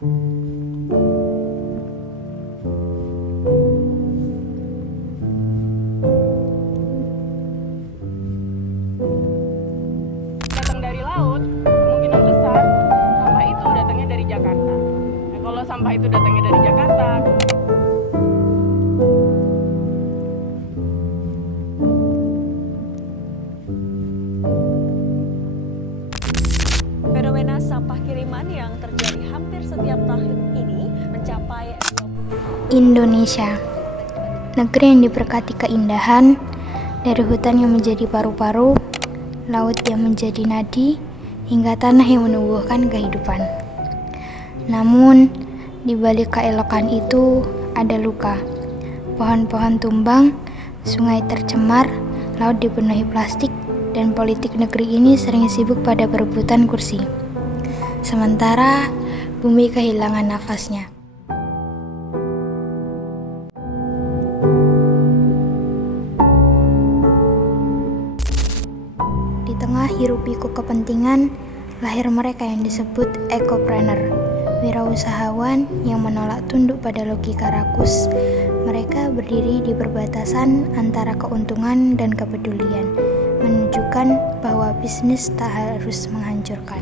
Datang dari laut, kemungkinan besar sampah itu datangnya dari Jakarta. Nah, kalau sampah itu datangnya dari Jakarta, fenomena sampah kiriman yang terjadi hampir setiap tahun ini mencapai Indonesia, negeri yang diberkati keindahan, dari hutan yang menjadi paru-paru, laut yang menjadi nadi, hingga tanah yang menumbuhkan kehidupan. Namun, di balik keelokan itu ada luka. Pohon-pohon tumbang, sungai tercemar, laut dipenuhi plastik, dan politik negeri ini sering sibuk pada perebutan kursi. Sementara, bumi kehilangan nafasnya. Di tengah hiruk-pikuk kepentingan, lahir mereka yang disebut ekopreneur, wirausahawan yang menolak tunduk pada logika rakus. Mereka berdiri di perbatasan antara keuntungan dan kepedulian, menunjukkan bahwa bisnis tak harus menghancurkan.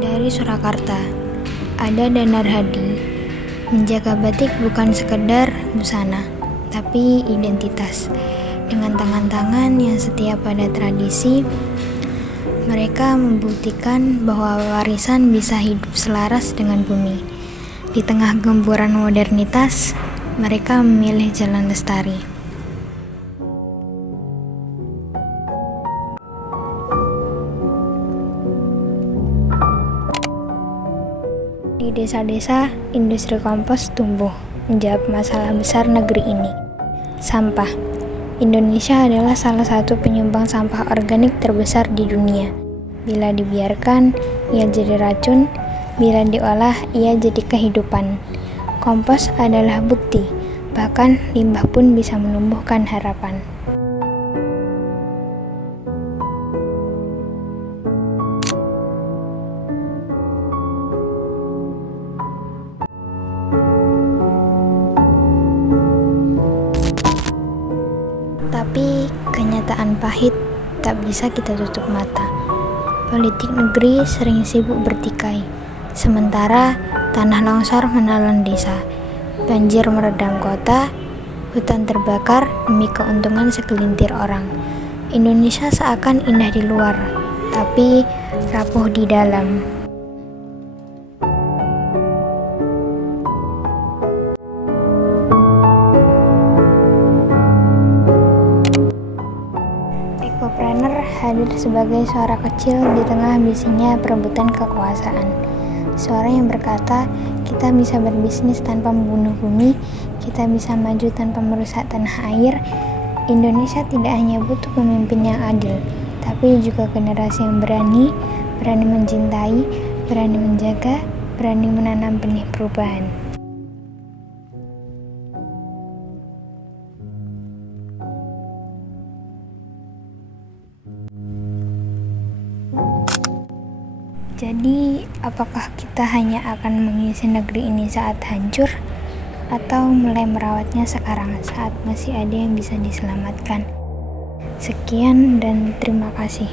Dari Surakarta, ada Danar Hadi. Menjaga batik bukan sekedar busana, tapi identitas. Dengan tangan-tangan yang setia pada tradisi, mereka membuktikan bahwa warisan bisa hidup selaras dengan bumi. Di tengah gempuran modernitas, mereka memilih jalan lestari. Di desa-desa, industri kompos tumbuh, menjawab masalah besar negeri ini. Sampah. Indonesia adalah salah satu penyumbang sampah organik terbesar di dunia. Bila dibiarkan, ia jadi racun. Bila diolah, ia jadi kehidupan. Kompos adalah bukti, bahkan limbah pun bisa menumbuhkan harapan. Tapi kenyataan pahit tak bisa kita tutup mata. Politik negeri sering sibuk bertikai, sementara tanah longsor menelan desa, banjir meredam kota, hutan terbakar demi keuntungan segelintir orang. Indonesia seakan indah di luar, tapi rapuh di dalam. Ekopreneur hadir sebagai suara kecil di tengah bisinya perebutan kekuasaan. Suara yang berkata, kita bisa berbisnis tanpa membunuh bumi, kita bisa maju tanpa merusak tanah air. Indonesia tidak hanya butuh pemimpin yang adil, tapi juga generasi yang berani mencintai, berani menjaga, berani menanam benih perubahan. Jadi, apakah kita hanya akan mengisi negeri ini saat hancur, atau mulai merawatnya sekarang saat masih ada yang bisa diselamatkan? Sekian dan terima kasih.